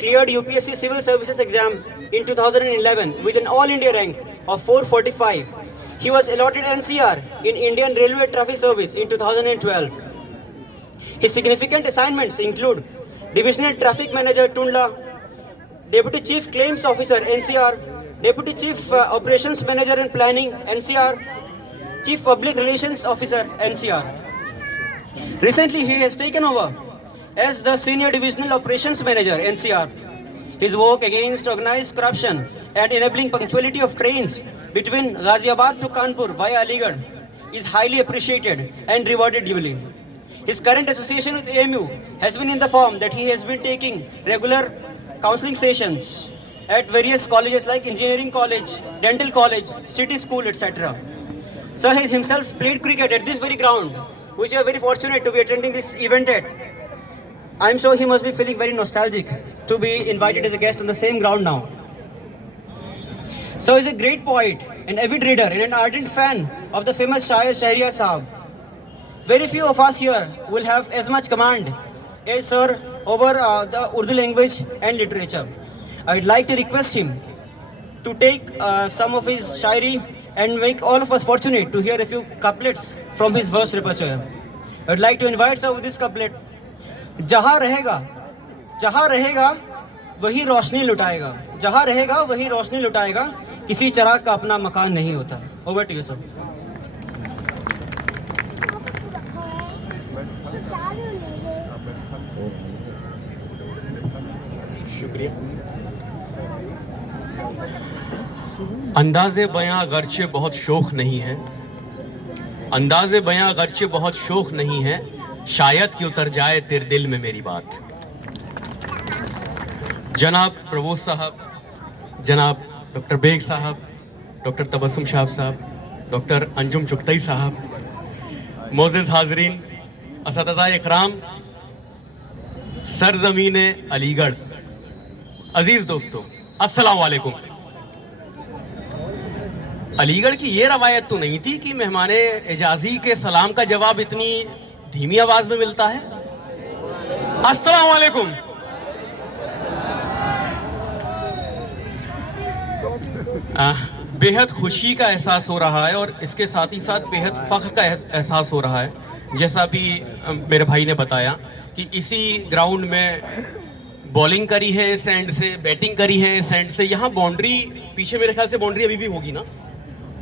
cleared UPSC Civil Services exam in 2011 with an All India rank of 445. He was allotted NCR in Indian Railway Traffic Service in 2012. His significant assignments include Divisional Traffic Manager Tundla, Deputy Chief Claims Officer NCR, Deputy Chief Operations Manager and Planning NCR, Chief Public Relations Officer NCR. Recently he has taken over as the Senior Divisional Operations Manager NCR. His work against organized corruption and enabling punctuality of trains between Ghaziabad to Kanpur via Aligarh is highly appreciated and rewarded duly. His current association with AMU has been in the form that he has been taking regular counseling sessions at various colleges like Engineering College, Dental College, City School, etc. Sir has himself played cricket at this very ground, which we are very fortunate to be attending this event at. I am sure he must be feeling very nostalgic to be invited as a guest on the same ground now. Sir is a great poet, an avid reader and an ardent fan of the famous Shair Shahriar Sahab. Very few of us here will have as much command as Sir over the Urdu language and literature. I would like to request him to take some of his shairi and make all of us fortunate to hear a few couplets from his verse repertoire. I would like to invite Sir with this couplet. जहाँ रहेगा वही रोशनी लुटाएगा, जहाँ रहेगा वही रोशनी लुटाएगा, किसी चिराग का अपना मकान नहीं होता. Over to you, sir. शुक्रिया. अंदाज़े बयां गर्चे बहुत शोख नहीं है, अंदाज़े बयां गर्चे बहुत शोख नहीं है, शायद कि उतर जाए तेरे दिल में मेरी बात. जनाब प्रबोध साहब, जनाब डॉक्टर बेग साहब, डॉक्टर तबस्सुम शाह साहब, डॉक्टर अंजुम चुगतई साहब, मोअज़्ज़िज़ हाज़रीन, असतिज़ाए इकराम, सरज़मीन अलीगढ़, अजीज़ दोस्तों, अस्सलाम वालेकुम. अलीगढ़ की ये रवायत तो नहीं थी कि मेहमान एजाजी के सलाम का जवाब इतनी धीमी आवाज में मिलता है. अस्सलाम वालेकुम. बेहद खुशी का एहसास हो रहा है और इसके साथ ही साथ बेहद फ़ख्र का एहसास हो रहा है. जैसा भी मेरे भाई ने बताया कि इसी ग्राउंड में बॉलिंग करी है इस एंड से, बैटिंग करी है इस एंड से. यहाँ बाउंड्री, पीछे मेरे ख्याल से बाउंड्री अभी भी होगी ना,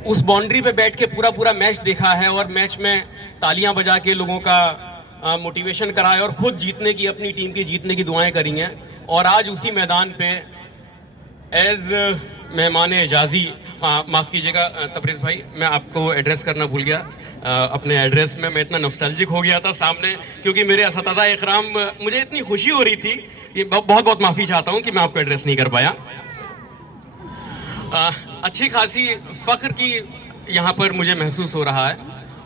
उस बाउंड्री पे बैठ के पूरा मैच देखा है और मैच में तालियां बजा के लोगों का मोटिवेशन करा है और खुद जीतने की, अपनी टीम की जीतने की दुआएं करी हैं. और आज उसी मैदान पे एज मेहमान एजाजी, माफ़ कीजिएगा तबरेज़ भाई, मैं आपको एड्रेस करना भूल गया. अपने एड्रेस में मैं इतना नॉस्टैल्जिक हो गया था सामने, क्योंकि मेरे असतिज़ाए इकराम, मुझे इतनी खुशी हो रही थी. ये बहुत माफ़ी चाहता हूँ कि मैं आपको एड्रेस नहीं कर पाया. अच्छी खासी फ़ख्र की यहाँ पर मुझे महसूस हो रहा है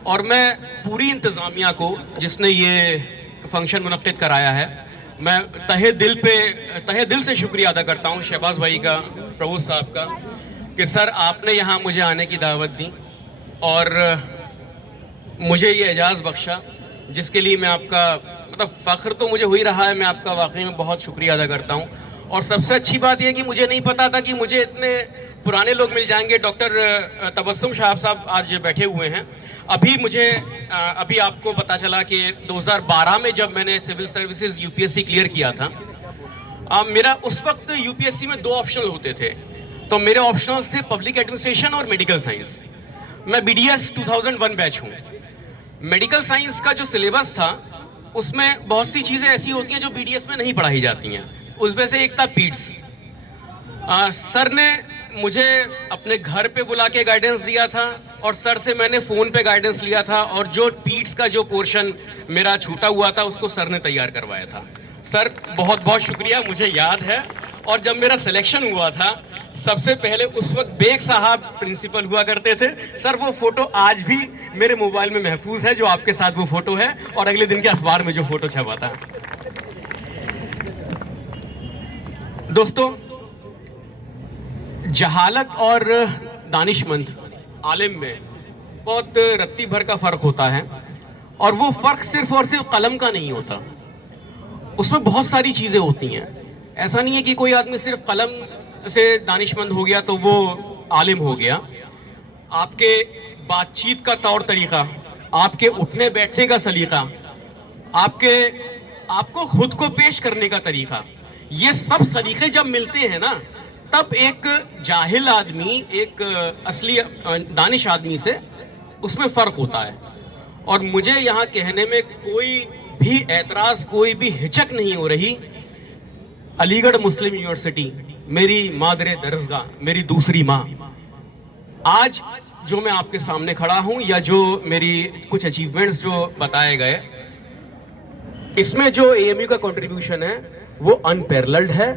और मैं पूरी इंतज़ामिया को, जिसने ये फंक्शन मुनक़्क़िद कराया है, मैं तहे दिल से शुक्रिया अदा करता हूँ. शहबाज भाई का, प्रभु साहब का, कि सर आपने यहाँ मुझे आने की दावत दी और मुझे ये एजाज़ बख्शा, जिसके लिए मैं आपका, मतलब फ़ख्र तो मुझे हो ही रहा है, मैं आपका वाकई में बहुत शुक्रिया अदा करता हूँ. और सबसे अच्छी बात यह कि मुझे नहीं पता था कि मुझे इतने पुराने लोग मिल जाएंगे. डॉक्टर तबस्सुम शाह साहब आज बैठे हुए हैं. अभी आपको पता चला कि 2012 में जब मैंने सिविल सर्विसेज यूपीएससी क्लियर किया था, मेरा उस वक्त यूपीएससी में 2 ऑप्शन होते थे. तो मेरे ऑप्शंस थे पब्लिक एडमिनिस्ट्रेशन और मेडिकल साइंस. मैं बीडीएस 2001 बैच हूँ. मेडिकल साइंस का जो सिलेबस था उसमें बहुत सी चीज़ें ऐसी होती हैं जो बीडीएस में नहीं पढ़ाई जाती हैं. उसमें से एक था पीट्स. सर ने मुझे अपने घर पे बुला के गाइडेंस दिया था और सर से मैंने फ़ोन पे गाइडेंस लिया था, और जो पीट्स का जो पोर्शन मेरा छूटा हुआ था उसको सर ने तैयार करवाया था. सर बहुत शुक्रिया, मुझे याद है. और जब मेरा सिलेक्शन हुआ था, सबसे पहले उस वक्त बेग साहब प्रिंसिपल हुआ करते थे. सर वो फ़ोटो आज भी मेरे मोबाइल में महफूज है, जो आपके साथ वो फ़ोटो है और अगले दिन के अखबार में जो फ़ोटो छपा था. दोस्तों, जहालत और दानिशमंद आलिम में बहुत रत्ती भर का फ़र्क होता है, और वो फ़र्क सिर्फ़ और सिर्फ कलम का नहीं होता, उसमें बहुत सारी चीज़ें होती हैं. ऐसा नहीं है कि कोई आदमी सिर्फ कलम से दानिशमंद हो गया तो वो आलिम हो गया। आपके बातचीत का तौर तरीका, आपके उठने बैठने का सलीका, आपको खुद को पेश करने का तरीका, ये सब सलीके जब मिलते हैं ना, तब एक जाहिल आदमी एक असली दानिश आदमी से उसमें फ़र्क होता है। और मुझे यहाँ कहने में कोई भी एतराज़, कोई भी हिचक नहीं हो रही। अलीगढ़ मुस्लिम यूनिवर्सिटी मेरी मादरे दरसगाह, मेरी दूसरी माँ। आज जो मैं आपके सामने खड़ा हूँ या जो मेरी कुछ अचीवमेंट्स जो बताए गए, इसमें जो एएमयू का कंट्रीब्यूशन है वो अनपैरेलल्ड है।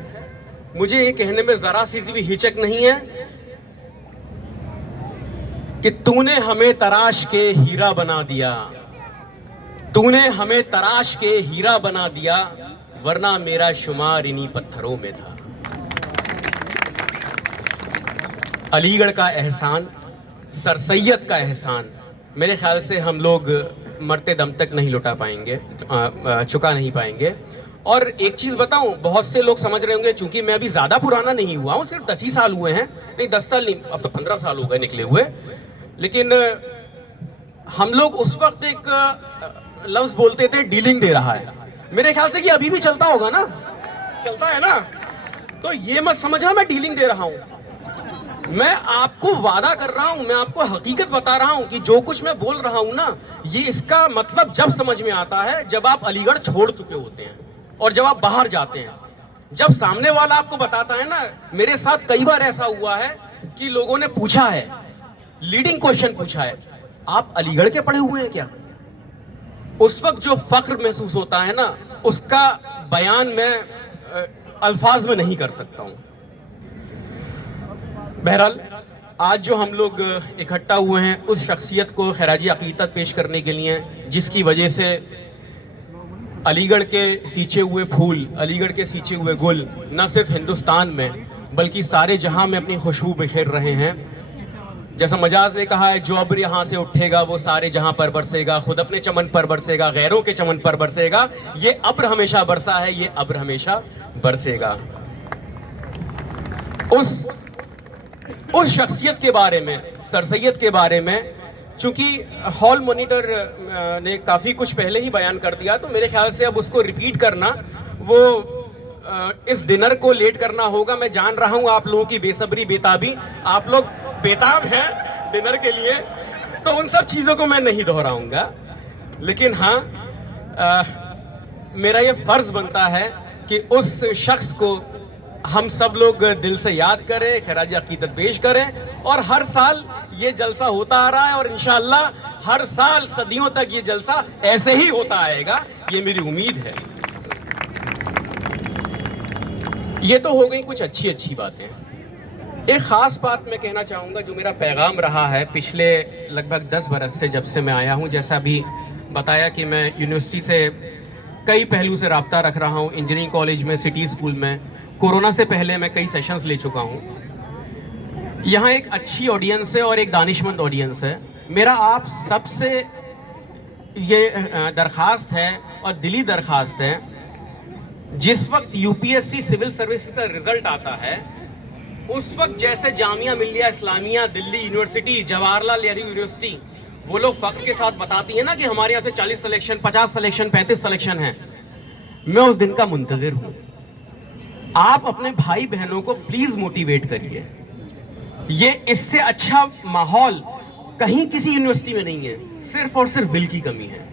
मुझे ये कहने में ज़रा सी भी हिचक नहीं है कि तूने हमें तराश के हीरा बना दिया, तूने हमें तराश के हीरा बना दिया, वरना मेरा शुमार इन्हीं पत्थरों में था। अलीगढ़ का एहसान, सर सैयद का एहसान मेरे ख्याल से हम लोग मरते दम तक नहीं लुटा पाएंगे, चुका नहीं पाएंगे। और एक चीज़ बताऊं, बहुत से लोग समझ रहे होंगे चूंकि मैं अभी ज़्यादा पुराना नहीं हुआ हूँ, सिर्फ 10 ही साल हुए हैं, नहीं 10 साल नहीं, अब तो 15 साल हो गए निकले हुए। लेकिन हम लोग उस वक्त एक लफ्ज़ बोलते थे डीलिंग दे रहा है, मेरे ख्याल से कि अभी भी चलता होगा ना, चलता है ना। तो ये मत समझना मैं डीलिंग दे रहा हूँ, मैं आपको वादा कर रहा हूं, मैं आपको हकीकत बता रहा हूं कि जो कुछ मैं बोल रहा हूं ना, ये इसका मतलब जब समझ में आता है जब आप अलीगढ़ छोड़ चुके होते हैं और जब आप बाहर जाते हैं, जब सामने वाला आपको बताता है ना। मेरे साथ कई बार ऐसा हुआ है कि लोगों ने पूछा है, लीडिंग क्वेश्चन पूछा है, आप अलीगढ़ के पढ़े हुए हैं क्या? उस वक्त जो फख्र महसूस होता है ना, उसका बयान मैं अल्फाज में नहीं कर सकता हूं। बहरहाल आज जो हम लोग इकट्ठा हुए हैं उस शख्सियत को खराजी अकीदत पेश करने के लिए, जिसकी वजह से अलीगढ़ के सींचे हुए फूल, अलीगढ़ के सींचे हुए गुल न सिर्फ हिंदुस्तान में बल्कि सारे जहां में अपनी खुशबू बिखेर रहे हैं। जैसा मजाज ने कहा है, जो अब्र यहाँ से उठेगा वो सारे जहां पर बरसेगा, खुद अपने चमन पर बरसेगा, गैरों के चमन पर बरसेगा। ये अब्र हमेशा बरसा है, ये अब्र हमेशा बरसेगा। उस शख्सियत के बारे में, सर सैयद के बारे में, चूंकि हॉल मॉनिटर ने काफ़ी कुछ पहले ही बयान कर दिया, तो मेरे ख्याल से अब उसको रिपीट करना, वो इस डिनर को लेट करना होगा। मैं जान रहा हूँ आप लोगों की बेसब्री, बेताबी, आप लोग बेताब हैं डिनर के लिए, तो उन सब चीज़ों को मैं नहीं दोहराऊंगा। लेकिन हाँ, मेरा ये फ़र्ज़ बनता है कि उस शख्स को हम सब लोग दिल से याद करें, खराज अकीदत पेश करें। और हर साल ये जलसा होता आ रहा है और इंशाअल्लाह हर साल सदियों तक ये जलसा ऐसे ही होता आएगा, ये मेरी उम्मीद है। ये तो हो गई कुछ अच्छी अच्छी बातें। एक ख़ास बात मैं कहना चाहूँगा, जो मेरा पैगाम रहा है पिछले लगभग 10 बरस से, जब से मैं आया हूँ। जैसा भी बताया कि मैं यूनिवर्सिटी से कई पहलू से रब्ता रख रहा हूँ, इंजीनियरिंग कॉलेज में, सिटी स्कूल में। कोरोना से पहले मैं कई सेशंस ले चुका हूँ। यहाँ एक अच्छी ऑडियंस है और एक दानिशमंद ऑडियंस है। मेरा आप सबसे ये दरख्वास्त है और दिली दरख्वास्त है, जिस वक्त यूपीएससी सिविल सर्विस का रिजल्ट आता है, उस वक्त जैसे जामिया मिल्लिया इस्लामिया दिल्ली यूनिवर्सिटी, जवाहरलाल नेहरू यूनिवर्सिटी, वो लोग फ़ख्र के साथ बताती हैं ना कि हमारे यहाँ से 40 सिलेक्शन, 50 सिलेक्शन, 35 सिलेक्शन है, मैं उस दिन का मुंतज़िर हूँ। आप अपने भाई बहनों को प्लीज़ मोटिवेट करिए। ये इससे अच्छा माहौल कहीं किसी यूनिवर्सिटी में नहीं है, सिर्फ और सिर्फ विल की कमी है।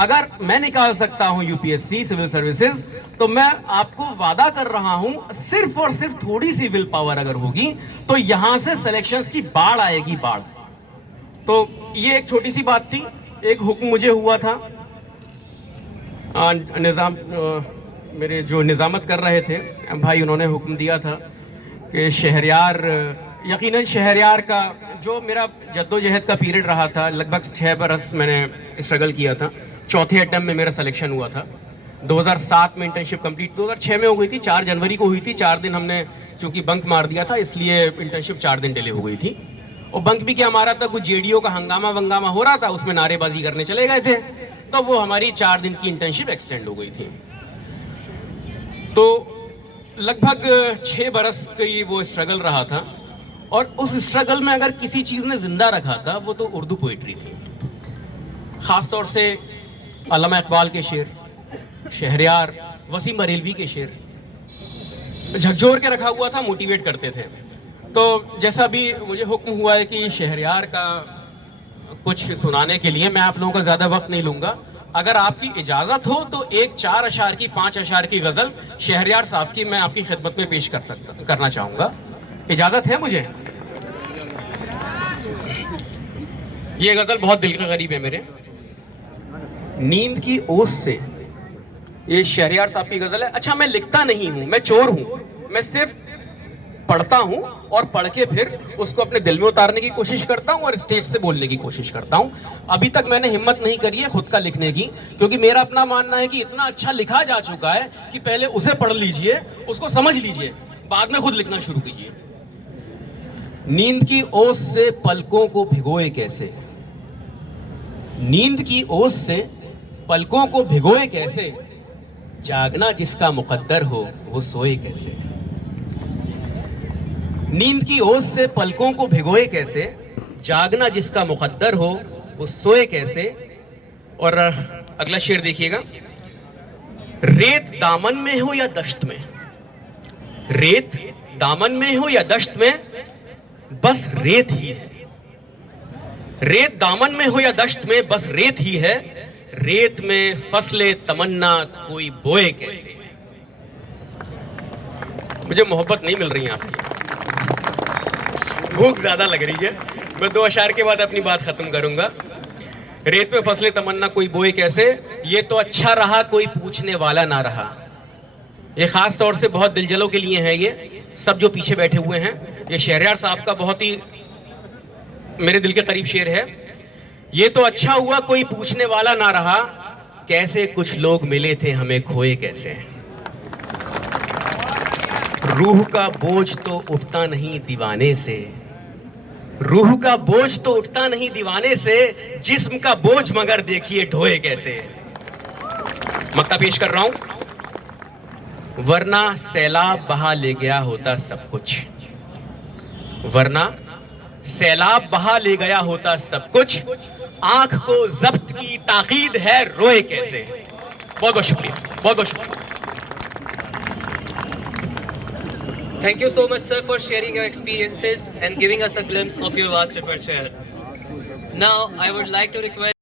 अगर मैं निकाल सकता हूं यूपीएससी सिविल सर्विसेज, तो मैं आपको वादा कर रहा हूं, सिर्फ और सिर्फ थोड़ी सी विल पावर अगर होगी तो यहां से सिलेक्शंस की बाढ़ आएगी, बाढ़। तो ये एक छोटी सी बात थी। एक हुक्म मुझे हुआ था, निज़ाम मेरे जो निज़ामत कर रहे थे भाई, उन्होंने हुक्म दिया था कि शहरयार, यकीनन शहरयार का जो मेरा जद्दोजहद का पीरियड रहा था, लगभग 6 बरस मैंने स्ट्रगल किया था। चौथे अटेम्प्ट में मेरा सिलेक्शन हुआ था। 2007 में इंटर्नशिप कंप्लीट 2006 में हो गई थी, 4 जनवरी को हुई थी। 4 दिन हमने चूँकि बंक मार दिया था, इसलिए इंटर्नशिप 4 दिन डिले हो गई थी। और बंक भी क्या मारा था, कुछ जेडीओ का हंगामा वंगामा हो रहा था, उसमें नारेबाजी करने चले गए थे, तो वो हमारी 4 दिन की इंटर्नशिप एक्सटेंड हो गई थी। तो लगभग 6 बरस की वो स्ट्रगल रहा था, और उस स्ट्रगल में अगर किसी चीज़ ने ज़िंदा रखा था वो तो उर्दू पोइट्री थी। ख़ास तौर से अल्लामा इकबाल के शेर, शहरयार, वसीम बरेलवी के शेर झकझोर के रखा हुआ था, मोटिवेट करते थे। तो जैसा भी मुझे हुक्म हुआ है कि शहरयार का कुछ सुनाने के लिए मैं आप लोगों का ज़्यादा वक्त नहीं लूँगा। अगर आपकी इजाज़त हो तो एक 4 अशार की 5 अशार की गज़ल शहरयार साहब की मैं आपकी खिदमत में पेश करना चाहूँगा। इजाज़त है मुझे? ये गज़ल बहुत दिल के करीब है मेरे। नींद की ओस से, ये शहरयार साहब की गज़ल है। अच्छा, मैं लिखता नहीं हूँ, मैं चोर हूँ, मैं सिर्फ पढ़ता हूँ और पढ़ के फिर उसको अपने दिल में उतारने की कोशिश करता हूँ और स्टेज से बोलने की कोशिश करता हूँ। अभी तक मैंने हिम्मत नहीं करी है खुद का लिखने की, क्योंकि मेरा अपना मानना है कि इतना अच्छा लिखा जा चुका है कि पहले उसे पढ़ लीजिए, उसको समझ लीजिए, बाद में खुद लिखना शुरू कीजिए। नींद की ओस से पलकों को भिगोए कैसे, नींद की ओस से पलकों को भिगोए कैसे, जागना जिसका मुकद्दर हो वो सोए कैसे। नींद की ओस से पलकों को भिगोए कैसे, जागना जिसका मुकद्दर हो वो सोए कैसे। और अगला शेर देखिएगा। रेत दामन में हो या दश्त में, रेत दामन में हो या दश्त में, बस रेत ही है। रेत दामन में हो या दश्त में, बस रेत ही है। रेत में फसले तमन्ना कोई बोए कैसे। मुझे मोहब्बत नहीं मिल रही है आपकी, भूख ज्यादा लग रही है। मैं 2 अशार के बाद अपनी बात खत्म करूंगा। रेत में फसले तमन्ना कोई बोए कैसे, ये तो अच्छा रहा कोई पूछने वाला ना रहा। ये खास तौर से बहुत दिलजलों के लिए है, ये सब जो पीछे बैठे हुए हैं। ये शहरयार साहब का बहुत ही मेरे दिल के करीब शेर है। ये तो अच्छा हुआ कोई पूछने वाला ना रहा, कैसे कुछ लोग मिले थे हमें खोए कैसे। रूह का बोझ तो उठता नहीं दीवाने से, रूह का बोझ तो उठता नहीं दीवाने से, जिस्म का बोझ मगर देखिए ढोए कैसे। मक्ता पेश कर रहा हूं। वरना सैलाब बहा ले गया होता सब कुछ, वरना सैलाब बहा ले गया होता सब कुछ, आंख को जब्त की ताकीद है रोए कैसे। बहुत बहुत शुक्रिया, बहुत बहुत शुक्रिया। Thank you so much, sir, for sharing your experiences and giving us a glimpse of your vast repertoire. Now, I would like to request